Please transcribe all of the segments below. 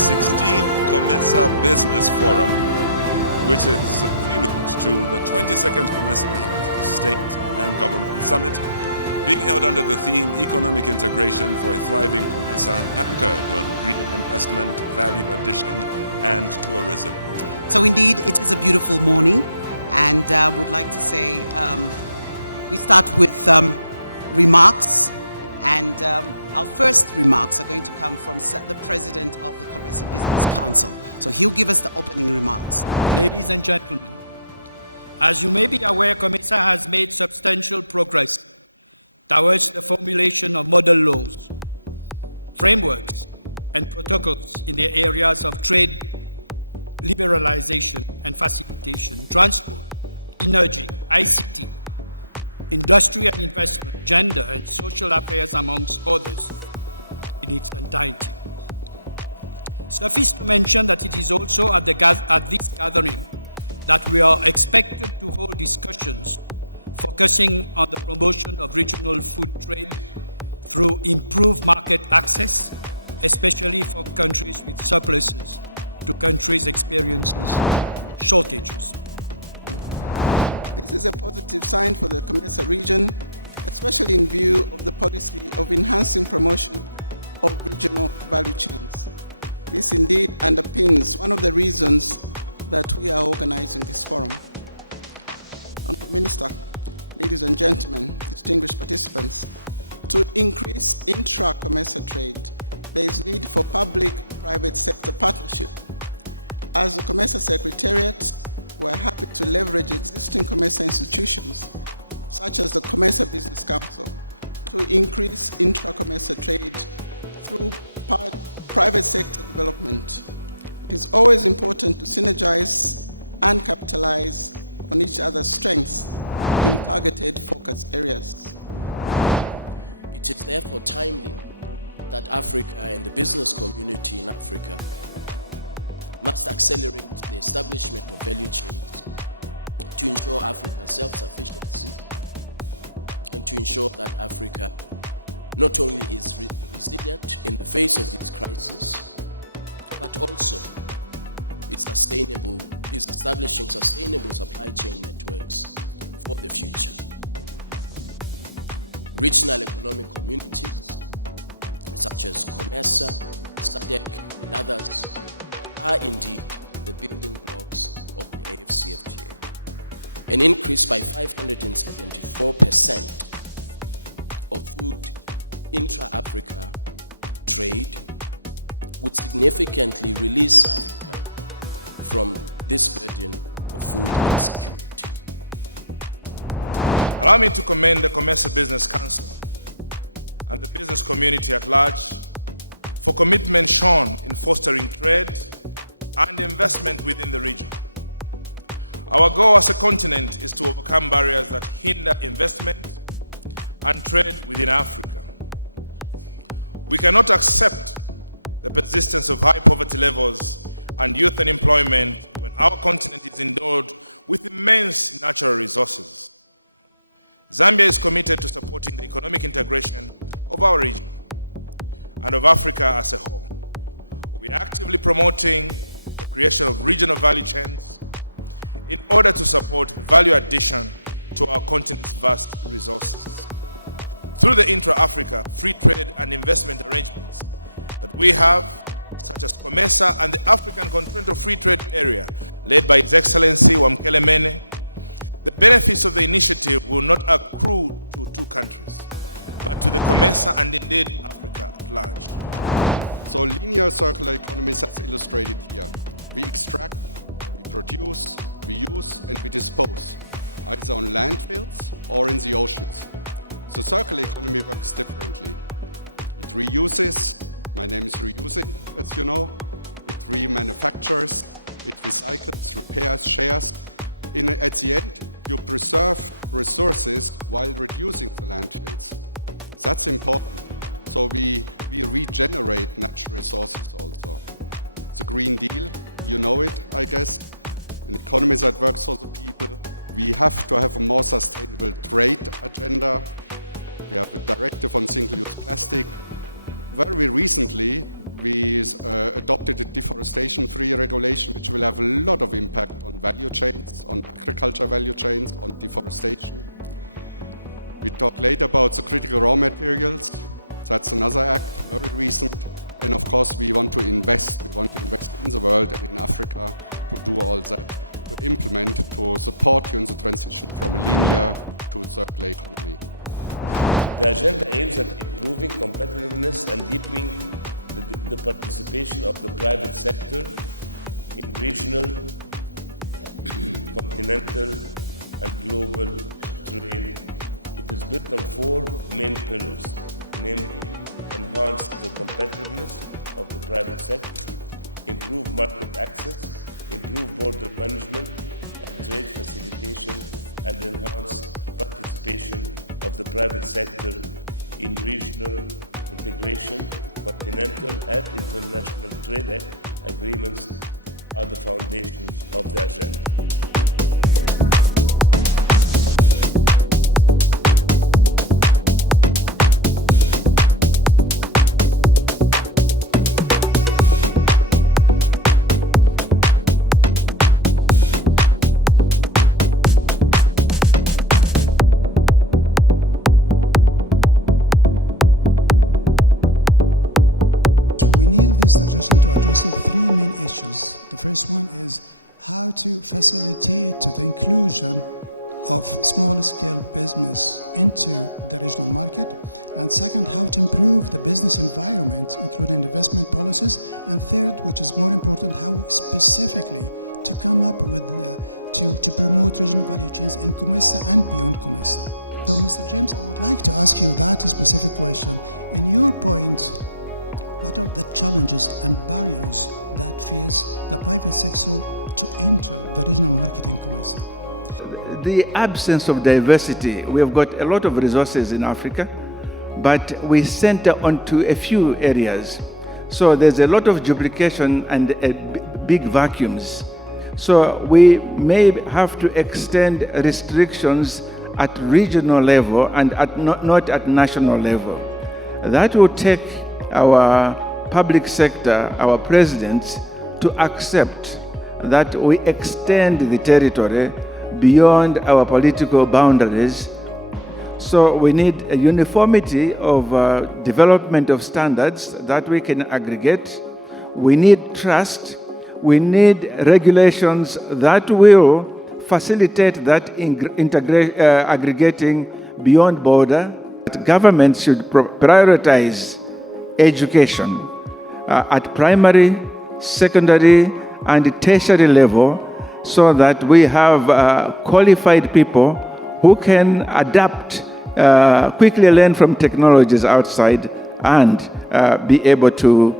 16th COMESA Business Forum, which is prelude to the 22nd COMESA Heads of State and Government Summit, being held under the theme Economic Integration for a Thriving COMESA Anchored on Green Investment, Value Addition and Tourism. So indeed, it is a beautiful morning, and would like to say we start with remarks, and our first remarks are going to come from the President of the COMESA Business Council. So he'll give us the opening remarks. Ladies and gentlemen, as you may be aware, COMESA has made substantial progress towards the formulation of model laws, frameworks, and protocols in the areas of trade, liberalization and facilitation, transport, energy, ICT, industry and investment, gender and social affairs, amongst others, in its entirety. Suffice to mention that it is also at this gathering that we are expected to hold discussions focusing on the promotion of regional food trade through improved market access, especially for countries with surpluses to countries experiencing shortages. This is a positive sign for the COMESA region, especially in view of the policy of enhancing promotion of regional value chains. This indeed underpins one of the reasons that we are organizing this forum. Honourable Minister, ladies and gentlemen, distinguished participants, to increase intra-COMESA trade, there is need for public-private sector partnership. As the COMESA Secretariat, we are happy to leverage existing COMESA institutions, such as the COMESA Business Council, to increase intra-COMESA trade through private sector development. It is always important to synergize and capitalize on each other's strengths in targeted focus areas. It is therefore timely that Africa and the business community in Africa must accelerate the establishment of value chains to ensure Africa's self-sufficiency and to ensure that Africa not only is resilient in the face of this crisis, but also is establishing sustainable supply chain networks for the future. Regional economic communities such as COMESA, SADC, and others are indeed the building blocks of the AFCFTA. An increase by 574% of food intra-Africa trade would significantly release Africa from this burden of food insecurity. Allow me to commend the COMESA Business Council and the business community at large for commitment shown in fostering trade and investment within the region. Our goal as a continent is to overcome barriers that hinder investment and trade within Africa. We cannot accept the persistence of high poverty levels and youth unemployment when our continent is endowed with immense natural resources. Zambia is committed to supporting the economic integration of our region and of Africa as a whole. We are actively promoting the creation of regional value chains in order to support the value addition to our continent's vast resources. Through the intra-Africa free trade and investment arrangements that we have, such as COMESA and the African Continental Free Trade Area, led by His Excellency Wamkele Mene, the benefits of the initiative will not accrue to two countries, but to the COMESA and indeed Africa at large. So linear circular economies as illustrated here. We extract, we produce, we use and we dispose, either on landfills or in the oceans. So circular economy works differently. It reuses, my name is reusing, as you know. It remanufactures, it recycles, repairs, shares. At the end, you preserve resources while reducing the landfills. That's important. So we regenerate natural resources also. The Green Deal, you know it, I guess. An economy that works for the people. We have to have a more sustainable trade agenda. We have a directive on single-use plastic. Very recently, we adopted a deforestation-free regulation, which will have a lot of impact on value chains, on agriculture value chains, on deforestation. We talk later about the critical raw materials. That's another act, very recent. And of course, we want to invest. We want to invest in the world and in Africa to do all that, to implement, to support you in the transition from a linear to a circular economy. The agenda aims at improving competitiveness and deepening the participation of the private sector in regional, continental, and global trade. It is built on four main pillars, namely, enhance the competitiveness of the private sector, improve market access, improve border management and trade facilitation, and enhance participation of the private sector in regional integration. Continental and international trade agreements are the foundations of the agenda. To address the three main issues. The first one is how to facilitate the inclusion of small-scale business into the regional market, and second, how to improve the business environment, including investment policies, and third, which is more important, how specifically to come up with to promote regional value chains in COMESA and beyond COMESA. So, Mr. James, I would like to ask you that specific question. In your point, what are the challenges and barriers that face the private sector to enter the regional market in COMESA? The absence of diversity. We have got a lot of resources in Africa, but we center onto a few areas. So there's a lot of duplication and big vacuums. So we may have to extend restrictions at regional level and not at national level. That will take our public sector, our presidents, to accept that we extend the territory beyond our political boundaries. So we need a uniformity of development of standards that we can aggregate. We need trust. We need regulations that will facilitate that aggregating beyond border. Government should prioritize education at primary, secondary, and tertiary level, so that we have qualified people who can adapt, quickly learn from technologies outside, and be able to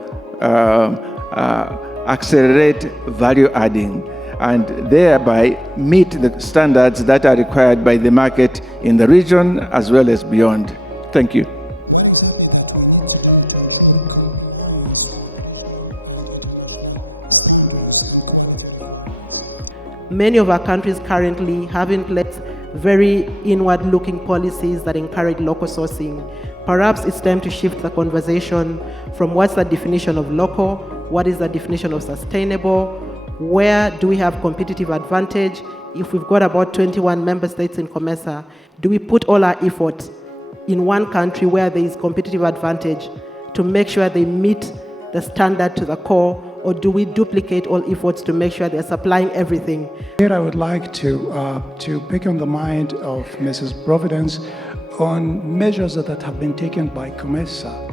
accelerate value adding, and thereby meet the standards that are required by the market in the region as well as beyond. Thank you. What exactly that we need to do to ensure compliance with regional and international standards and quality requirements? Many of our countries currently have in place very inward-looking policies that encourage local sourcing. Perhaps it's time to shift the conversation from what's the definition of local, what is the definition of sustainable, where do we have competitive advantage? If we've got about 21 member states in COMESA, do we put all our efforts in one country where there is competitive advantage to make sure they meet the standard to the core, or do we duplicate all efforts to make sure they're supplying everything? Here I would like to pick on the mind of Mrs. Providence on measures that have been taken by COMESA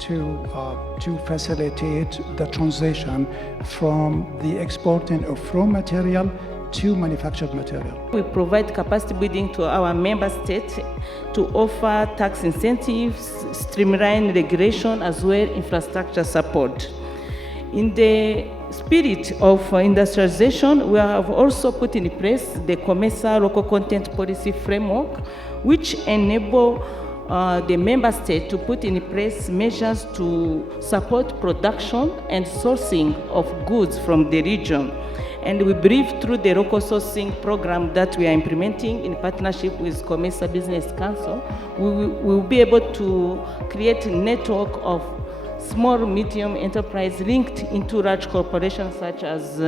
to facilitate the transition from the exporting of raw material to manufactured material. We provide capacity building to our member states to offer tax incentives, streamline regulation, as well as infrastructure support. In the spirit of industrialization, we have also put in place the COMESA local content policy framework, which enable the member state to put in place measures to support production and sourcing of goods from the region. And we believe through the local sourcing program that we are implementing in partnership with COMESA Business Council, we will be able to create a network of small, medium enterprise linked into large corporations such as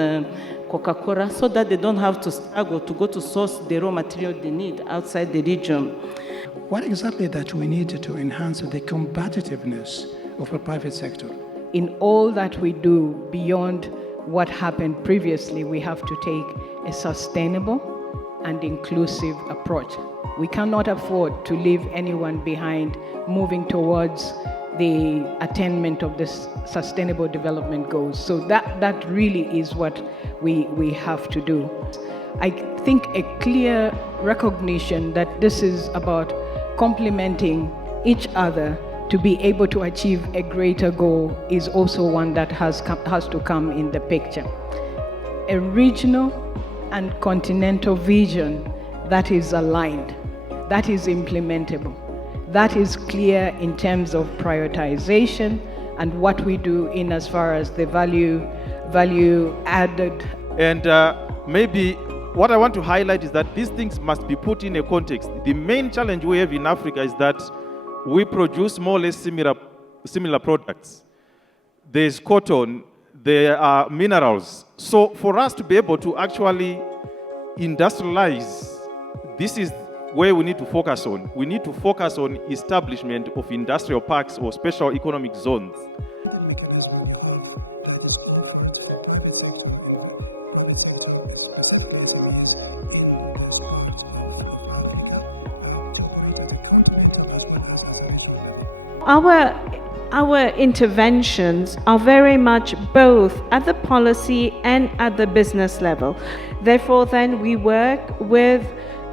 Coca-Cola, so that they don't have to struggle to go to source the raw material they need outside the region. What exactly that we need to enhance the competitiveness of the private sector? In all that we do beyond what happened previously, we have to take a sustainable and inclusive approach. We cannot afford to leave anyone behind moving towards the attainment of the sustainable development goals. So that really is what we have to do. I think a clear recognition that this is about complementing each other to be able to achieve a greater goal is also one that has to come in the picture. A regional and continental vision that is aligned, that is implementable, that is clear in terms of prioritization and what we do in as far as the value added. And maybe what I want to highlight is that these things must be put in a context. The main challenge we have in Africa is that we produce more or less similar products. There's cotton, there are minerals. So for us to be able to actually industrialize, this is where we need to focus on. We need to focus on establishment of industrial parks or special economic zones. The mechanism you have that is offered for private sector, specifically SMEs in this part of Africa, to operate at a continental as well as a regional level. Our interventions are very much both at the policy and at the business level. Therefore, then we work with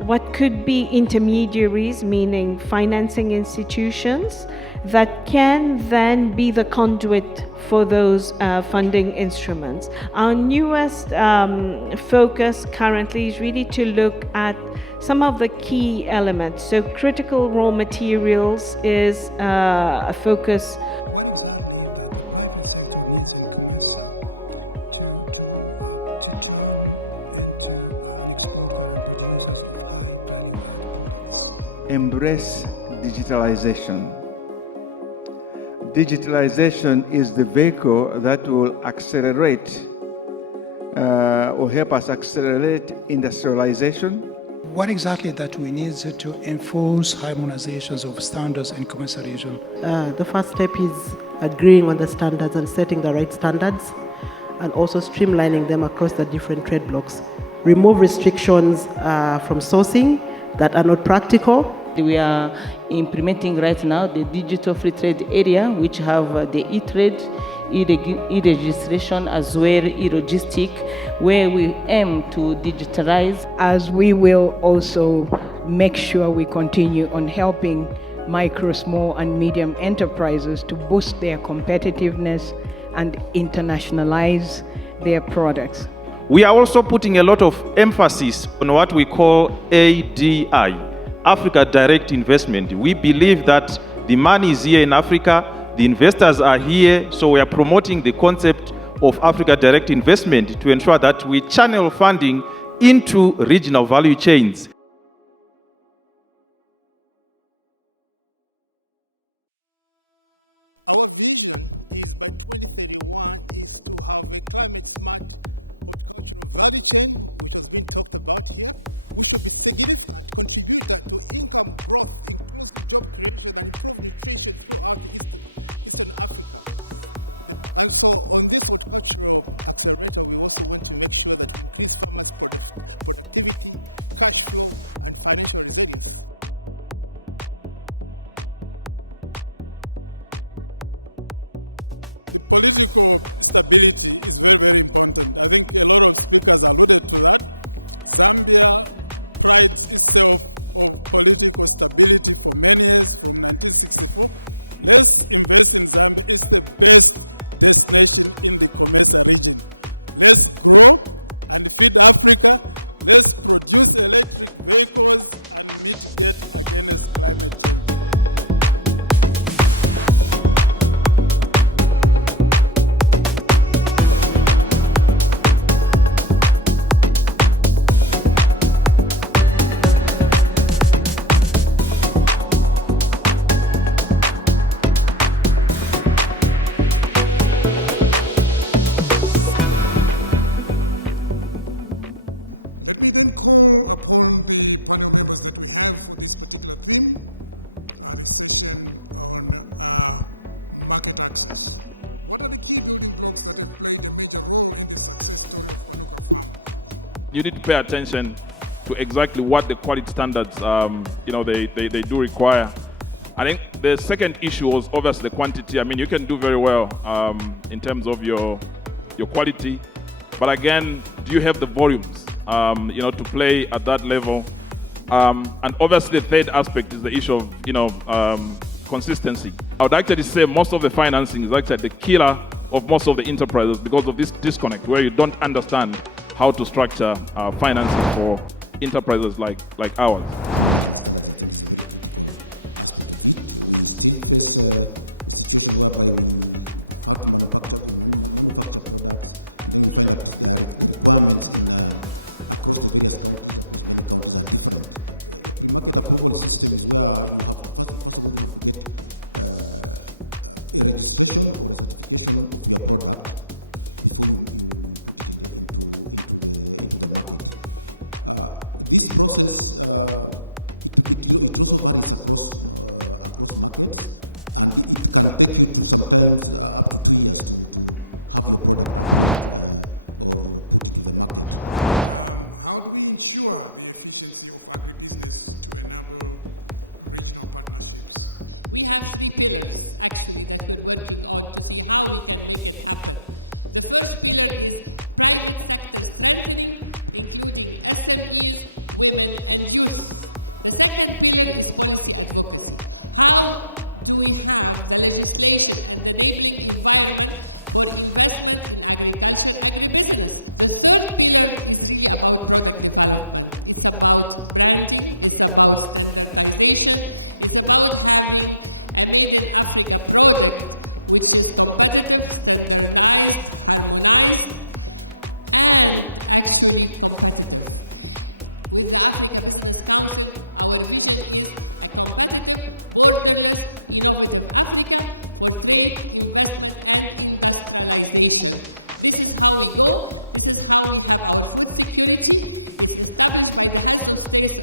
what could be intermediaries, meaning financing institutions, that can then be the conduit for those funding instruments. Our newest focus currently is really to look at some of the key elements. So critical raw materials is a focus. What exactly that the private sector needs in COMESA to turn into an exporter and producers of high value add products? Embrace digitalization. Digitalization is the vehicle that will accelerate or help us accelerate industrialization. What exactly that we need to enforce harmonizations of standards in COMESA region? The first step is agreeing on the standards and setting the right standards, and also streamlining them across the different trade blocks. Remove restrictions from sourcing that are not practical. We are implementing right now the digital free trade area, which have the e-trade, e-registration, as well e-logistic, where we aim to digitalize. As we will also make sure we continue on helping micro, small and medium enterprises to boost their competitiveness and internationalize their products. We are also putting a lot of emphasis on what we call ADI, Africa Direct Investment. We believe that the money is here in Africa, the investors are here, so we are promoting the concept of Africa Direct Investment to ensure that we channel funding into regional value chains. Our vision is by 2031 is to have a climate smart horticultural value chain, which has been talked about here, which should be significant contributor to income growth, inclusive job creation, and improved nutrition throughout the Eastern Africa. And so on this horticultural accelerator, we also want to make sure that we increase farmers' productivity, cash flow, and financial resilience. The political stability is very, very important. I think a lot of speakers alluded to that. Zambia prides itself of political stability for many years, from 1964. Let's invest in Zambia. It's the best destination in the COMESA region. Let's grow and feed Africa. Let's produce electric vehicles and mitigate against climate change. Let me then call upon the panel members that we have for this particular theme, this session on market access. What are the key building blocks that have played a major role in the success story of Panuka Farm? You need to pay attention to exactly what the quality standards they do require. I think the second issue was obviously the quantity. I mean, you can do very well in terms of your quality, but again, do you have the volumes to play at that level? And obviously the third aspect is the issue of consistency. I would actually say most of the financing is actually the killer of most of the enterprises because of this disconnect where you don't understand how to structure financing for enterprises like ours. Standards, I think, is a very critical aspect of it. We still face a situation whereby we have to manufacture products, and then we find that the requirements across the various countries, across many countries, are different. The pre-market approval system is where you have, first of all, you have to get a registration or a certification of your product before you put it into the market. This process it also varies across markets, and it can take you to sometimes up to 2 years to have your product approved or put into the market. How do we ensure the efficiency of agribusiness to enable regional partnerships? We have 3 pillars actually that we're working on to see how we can make it happen. The first pillar is private sector strengthening, including SMEs, women and youth. The second pillar is policy advocacy. How do we have the legislation and the enabling environment for investment in agriculture, agribusiness? The third pillar is really about product development. It's about branding, it's about standardization, it's about having a made in Africa product which is competitive, standardized, harmonized, and actually competitive. With the Africa Business Council, our vision is a competitive, borderless, innovative Africa for trade, investment, and industrialization. This is how we go. This is how we have our food security. It's established by the heads of states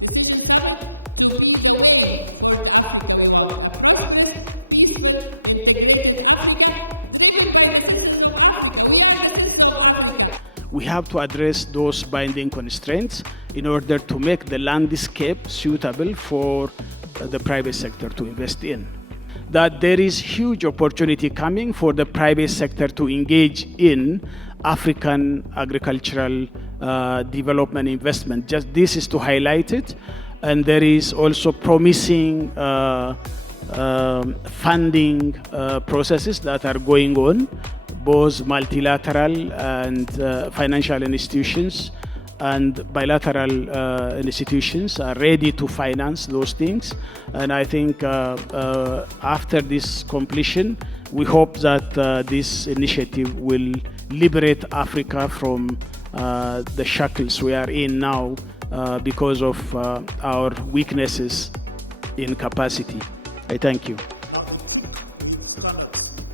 decision summit to be the way for the Africa we want. A prosperous, peaceful, integrated Africa driven by the citizens of Africa. We are the citizens of Africa. We have to address those binding constraints in order to make the landscape suitable for the private sector to invest in. That there is huge opportunity coming for the private sector to engage in African agricultural development investment. Just this is to highlight it. And there is also promising funding processes that are going on. Both multilateral and financial institutions and bilateral institutions are ready to finance those things. And I think after this completion, we hope that this initiative will liberate Africa from the shackles we are in now because of our weaknesses in capacity. I thank you. Now, the trick with standards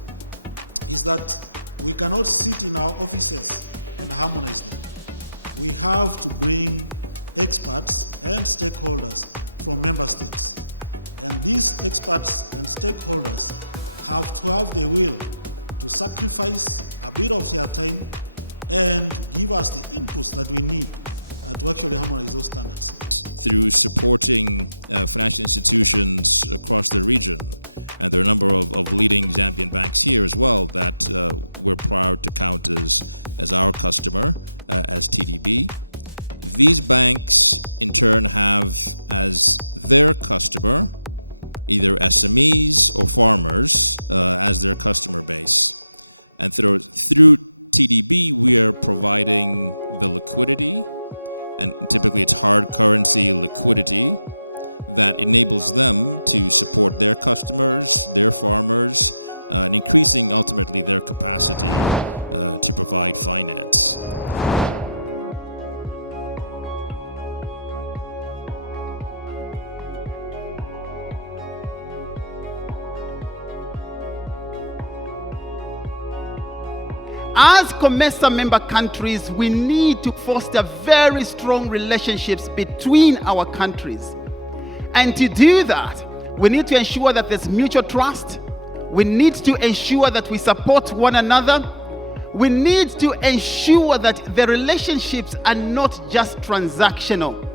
is that we cannot sit in our offices and harmonize them. We have to bring experts and stakeholders from member states. And these experts and stakeholders have to have the will to sacrifice a bit of their time and give us the inputs that we need to actually harmonize those standards. Through supporting financial institutions across the region, and there are a number of leading Zambian banks here as well that we're proud to count as our customer, as TDB. These banks in turn have as their customer either SMEs or farmers as their customer base. And through TDB, we are providing the liquidity, and typically it's hard currency liquidity, that enables them to support their customers, their farmers, and increasing ultimately their capacity to provide finance. As COMESA member countries, we need to foster very strong relationships between our countries. And to do that, we need to ensure that there's mutual trust. We need to ensure that we support one another. We need to ensure that the relationships are not just transactional.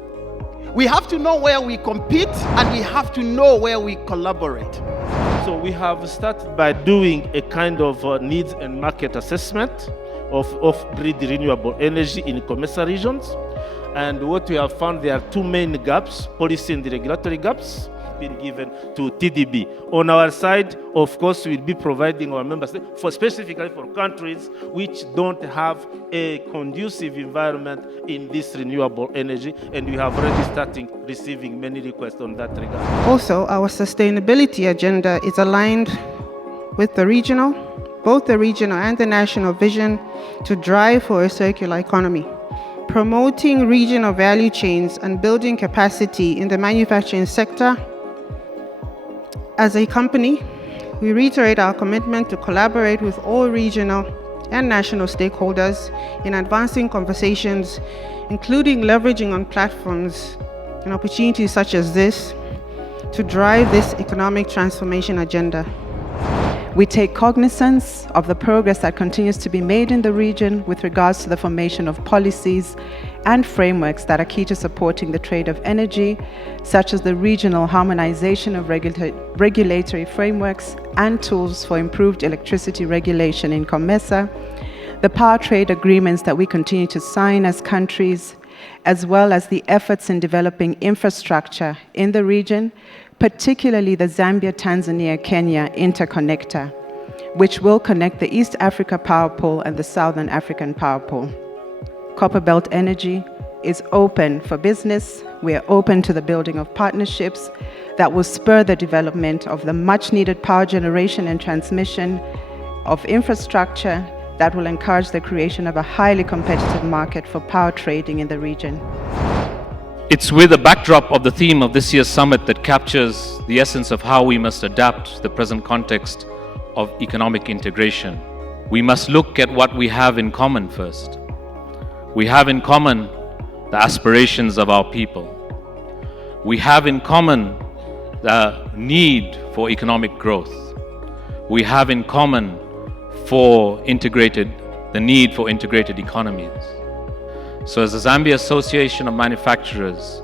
We have to know where we compete, and we have to know where we collaborate. So we have started by doing a kind of needs and market assessment of off-grid renewable energy in COMESA regions. And what we have found, there are two main gaps, policy and regulatory gaps, been given to TDB. On our side, of course, we'll be providing our members for specifically for countries which don't have a conducive environment in this renewable energy, and we have already started receiving many requests on that regard. Also, our sustainability agenda is aligned with both the regional and the national vision to drive for a circular economy. Promoting regional value chains and building capacity in the manufacturing sector. As a company, we reiterate our commitment to collaborate with all regional and national stakeholders in advancing conversations, including leveraging on platforms and opportunities such as this to drive this economic transformation agenda. We take cognizance of the progress that continues to be made in the region with regards to the formation of policies and frameworks that are key to supporting the trade of energy, such as the regional harmonization of regulatory frameworks and tools for improved electricity regulation in COMESA, the power trade agreements that we continue to sign as countries, as well as the efforts in developing infrastructure in the region, particularly the Zambia-Tanzania-Kenya interconnector, which will connect the East Africa Power Pool and the Southern African Power Pool. Copperbelt Energy is open for business. We are open to the building of partnerships that will spur the development of the much-needed power generation and transmission of infrastructure that will encourage the creation of a highly competitive market for power trading in the region. It's with the backdrop of the theme of this year's summit that captures the essence of how we must adapt to the present context of economic integration. We must look at what we have in common first. We have in common the aspirations of our people. We have in common the need for economic growth. We have in common the need for integrated economies. So as the Zambia Association of Manufacturers,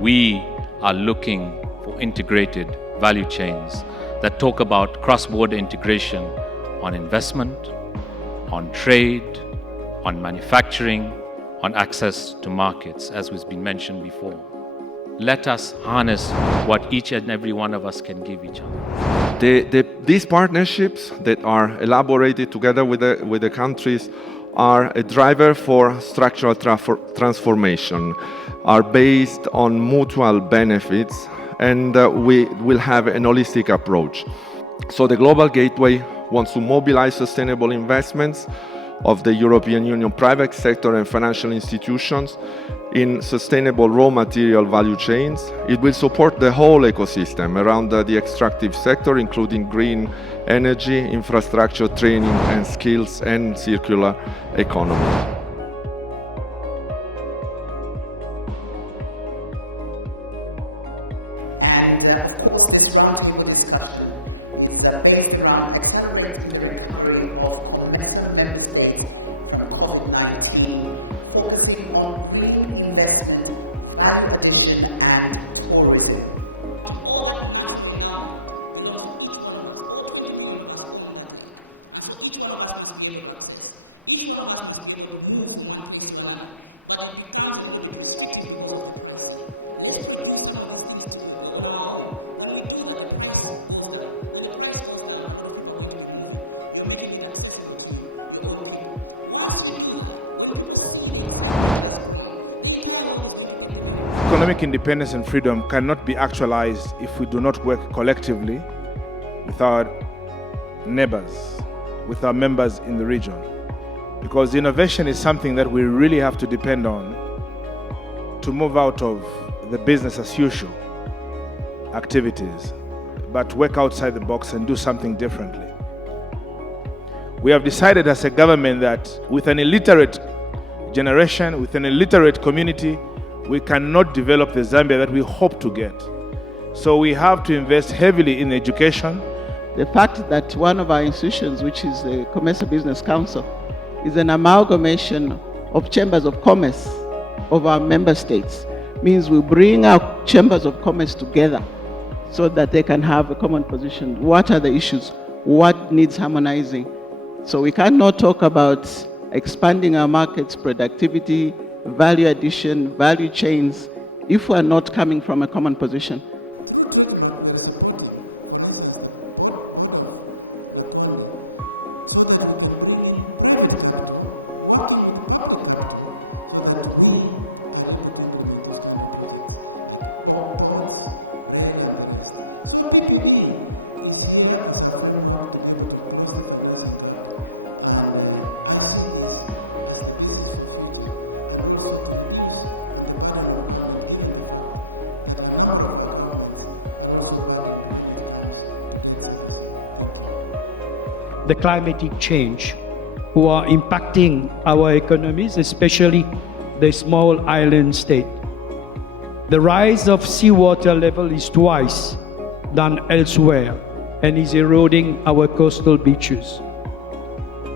we are looking for integrated value chains that talk about cross-border integration on investment, on trade, on manufacturing, on access to markets, as was been mentioned before. Let us harness what each and every one of us can give each other. These partnerships that are elaborated together with the countries are a driver for structural transformation, are based on mutual benefits, and we will have an holistic approach. So the Global Gateway wants to mobilize sustainable investments of the European Union private sector and financial institutions in sustainable raw material value chains. It will support the whole ecosystem around the extractive sector, including green energy, infrastructure, training and skills, and circular economy. And of course, this roundtable discussion is based around accelerating the recovery of COMESA member states from COVID-19, focusing on green investment, value addition, and tourism. All that natural endowment belongs to each one of us. All 20 million of us own that lake. And so each one of us must be able to access. Each one of us must be able to move from one place to another. But it becomes a little bit restrictive because of the pricing. Let's produce some of these things on our own. When we do that, the price goes down. When the price goes down, a lot of people are going to be moving. You're making it accessible to your own people. Once you do that, when people see the excitement that has grown, the entire world is going to get the memo. Economic independence and freedom cannot be actualized if we do not work collectively with our neighbors, with our members in the region. Because innovation is something that we really have to depend on to move out of the business as usual activities, but work outside the box and do something differently. We have decided as a government that with an illiterate generation, with an illiterate community, we cannot develop the Zambia that we hope to get. So we have to invest heavily in education. The fact that one of our institutions, which is the COMESA Business Council, is an amalgamation of chambers of commerce of our member states, means we bring our chambers of commerce together so that they can have a common position. What are the issues? What needs harmonizing? So we cannot talk about expanding our markets, productivity, value addition, value chains, if we are not coming from a common position. Through trademark, we are supporting, for instance, the board of Nakonde, so that we can bring in private capital, working with public capital, so that we are able to implement those kind of projects, like ports, rail, and the rest. So PPD is here as a framework to be able to close the financing gap, and I see this as the basis for future, and also to reduce on the burden of government, given the fact that a number of our governments are also burdened when it comes to debt servicing. Thank you. The climatic change who are impacting our economies, especially the small island state. The rise of seawater level is twice than elsewhere and is eroding our coastal beaches.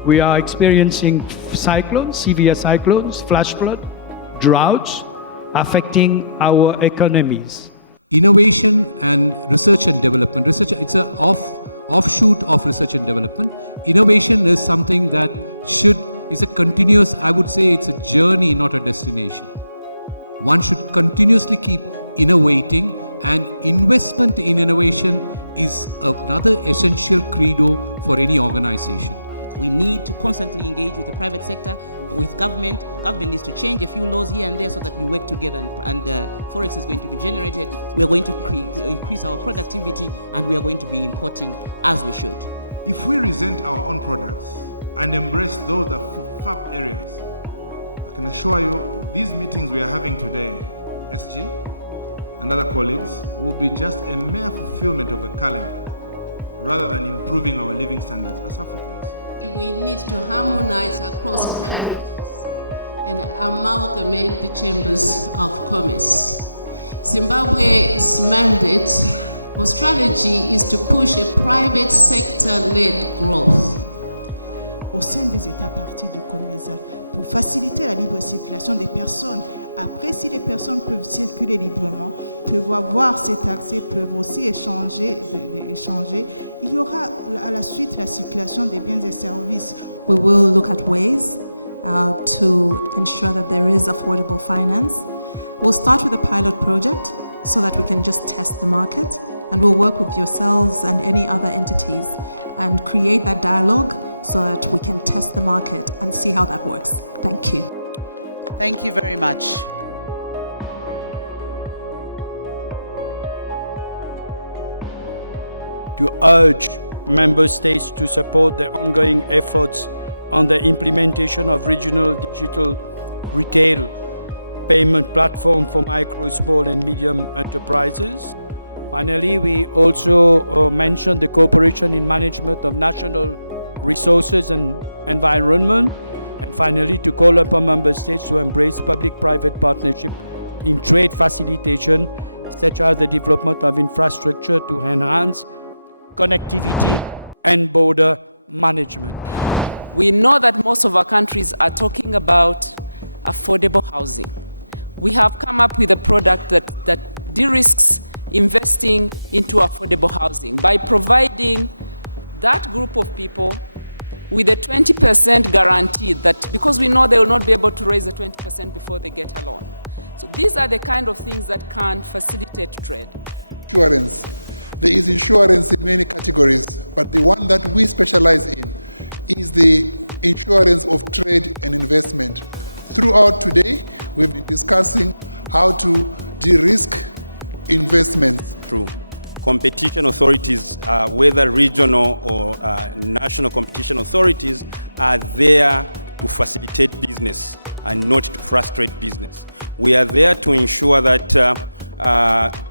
We are experiencing cyclones, severe cyclones, flash flood, droughts, affecting our economies. Innovation and research and development. Research, it's an offshoot of research and development. Innovation is something that is a continuous, I would say it's a journey, not a destination. One should continuously keep innovating, and investment in innovation is another essential credo for any organization. We need to constantly engage with the private sector, with government. Government needs to change a few laws here and there so that we work together, and forex is going to be generated. We are going to increase our productivity, and we are going to be importing as we should. If we resent our own products and embrace those that FAP areas, I can assure you these meetings we are having today, SG and other colleagues, will be just a mere fulfillment of a calendar rather than improving our living standards as Africans. We need to harmonize across countries and amalgamate the chambers of commerce. Zimbabwe's mandate or strategy is to push a private sector-led growth. Au sein des États parties du COMESA, pour faciliter la libre circulation des personnes. Après, si les personnes peuvent circuler librement, peuvent avoir ces taxes, peuvent aussi échanger, il y aura à la suite la circulation des biens et services. We will look at ways to ensure that there is affordable finance. We'll start with a pilot project so that we can just test the market, and we'll work with yourselves and any other entities and create that dialogue so that we can test the market and see how that works. Thank you. Thank you very much. To urge member states to support the ongoing efforts on the implementation of regional digital retail payment platform for micro, small and medium enterprises. Finally, we also mentioned the cooperation in management of national resources and environment. And finally, to call upon member states to embrace public-private partnership in trade facilitation, such as the development of infrastructure to enhance connectivity and border management. We know that most of our countries are talking about affordable housing. We have come up with a product that de-risks investing into affordable housing by providing that group of people with a 20% guarantee, that because we know they will not be able to raise the 20% before they get a loan. So these are the kind of things that can facilitate trade. Insurance. There is insurance in many categories, but the one that we specialize in is the insurance of trade and investment. Throughout today, we've been discussing how to de-risk investments. True. Competition authorities, whether regional or national competition authorities, are there to facilitate business and not to frustrate business. We are there to ensure that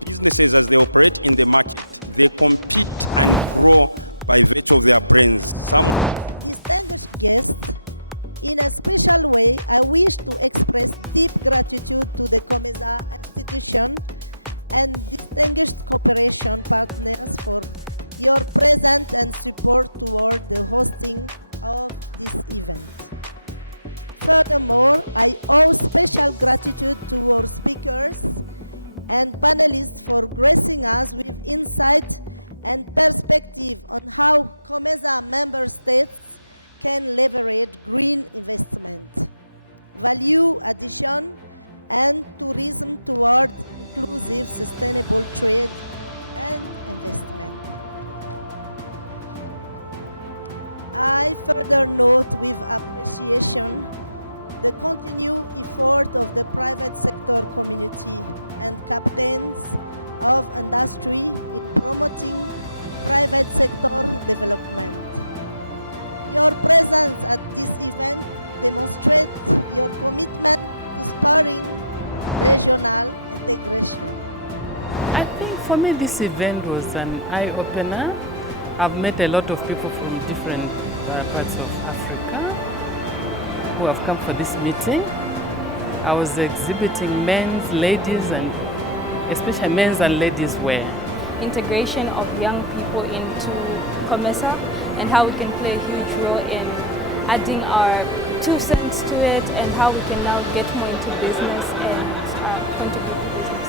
businesses, as they operate in the market, they compete and grow by virtue of their brands. Distinguished distinguished guests, in a special way, I wish to express deep gratitude to the COMESA institution and distinguished cooperation partners for your presence and support toward the hosting of this event. Furthermore, I owe special gratitude to our speakers and panelists for gracing us with insight and perspective on how COMESA member states can leverage green investment, value addition, and tourism toward inclusive, sustainable trade and investment. I further note with appreciation the continued effort of the private sector community and captains of industry in promoting private sector development. Your presence at this event demonstrates your commitment to spurring regional integration. I think for me this event was an eye-opener. I've met a lot of people from different parts of Africa who have come for this meeting. I was exhibiting men's, ladies, and especially men's and ladies wear. Integration of young people into COMESA and how we can play a huge role in adding our 2 cents to it and how we can now get more into business and contribute to business.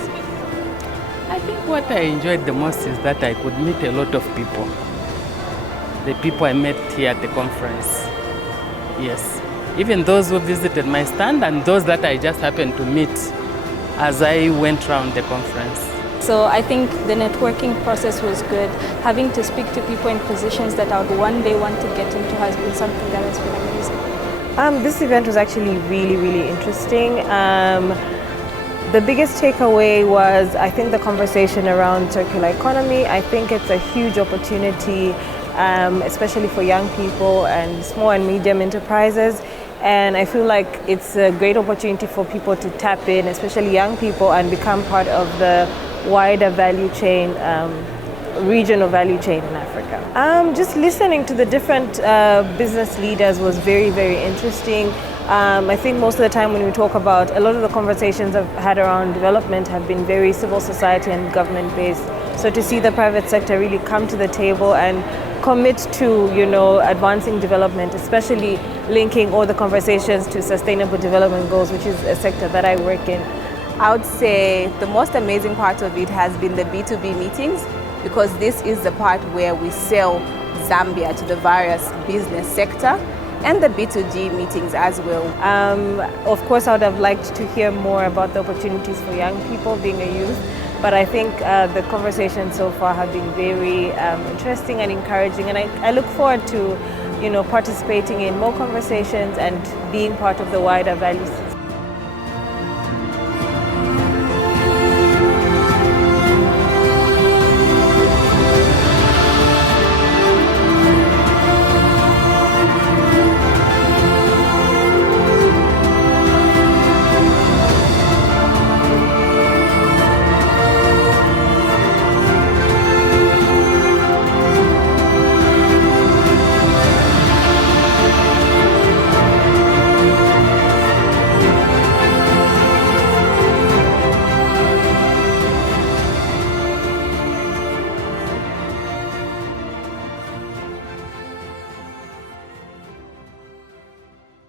I think what I enjoyed the most is that I could meet a lot of people. The people I met here at the conference. Yes, even those who visited my stand and those that I just happened to meet as I went around the conference. So I think the networking process was good. Having to speak to people in positions that I would one day want to get into has been something that has been amazing. This event was actually really interesting. The biggest takeaway was, I think, the conversation around circular economy. I think it's a huge opportunity, especially for young people and small and medium enterprises. And I feel like it's a great opportunity for people to tap in, especially young people, and become part of the wider value chain, regional value chain in Africa. Just listening to the different business leaders was very interesting. I think most of the time when we talk about, a lot of the conversations I've had around development have been very civil society and government based. So to see the private sector really come to the table and commit to, advancing development, especially linking all the conversations to sustainable development goals, which is a sector that I work in. I would say the most amazing part of it has been the B2B meetings, because this is the part where we sell Zambia to the various business sector, and the B2G meetings as well. Of course, I would have liked to hear more about the opportunities for young people being a youth, but I think the conversations so far have been very interesting and encouraging, and I look forward to participating in more conversations and being part of the wider value